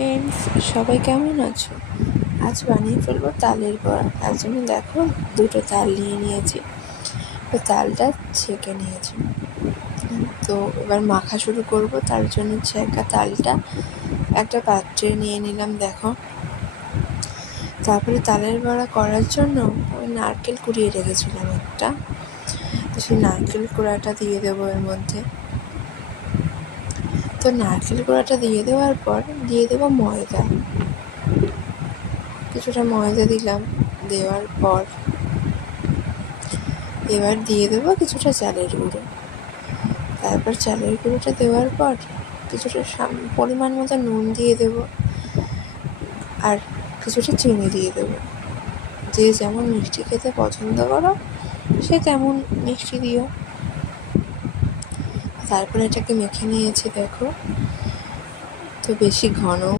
Friends, সবাই কেমন আছো? আজ বানিয়ে ফেলবো তালের বড়া। তার জন্য দেখো, দুটো তাল নিয়ে নিয়েছি। তো তালটা ছেঁকে নিয়েছি। তো এবার মাখা শুরু করব। তার জন্য ছেঁকা তালটা একটা পাত্রে নিয়ে নিলাম। দেখো, তারপরে তালের বড়া করার জন্য ওই নারকেল কুড়িয়ে রেখেছিলাম একটা। তো সেই নারকেল কুড়াটা দিয়ে দেবো এর মধ্যে। তো নারকেল কুড়াটা দিয়ে দেওয়ার পর দিয়ে দেবো ময়দা। কিছুটা ময়দা দিলাম। দেওয়ার পর এবার দিয়ে দেবো কিছুটা চালের গুঁড়ো। তারপর চালের গুঁড়োটা দেওয়ার পর কিছুটা পরিমাণ মতো নুন দিয়ে দেবো, আর কিছুটা চিনি দিয়ে দেবো। যে যেমন মিষ্টি খেতে পছন্দ করো সে তেমন মিষ্টি দিও। তারপর এটাকে মেখে নিয়েছি। দেখো, তো বেশি ঘন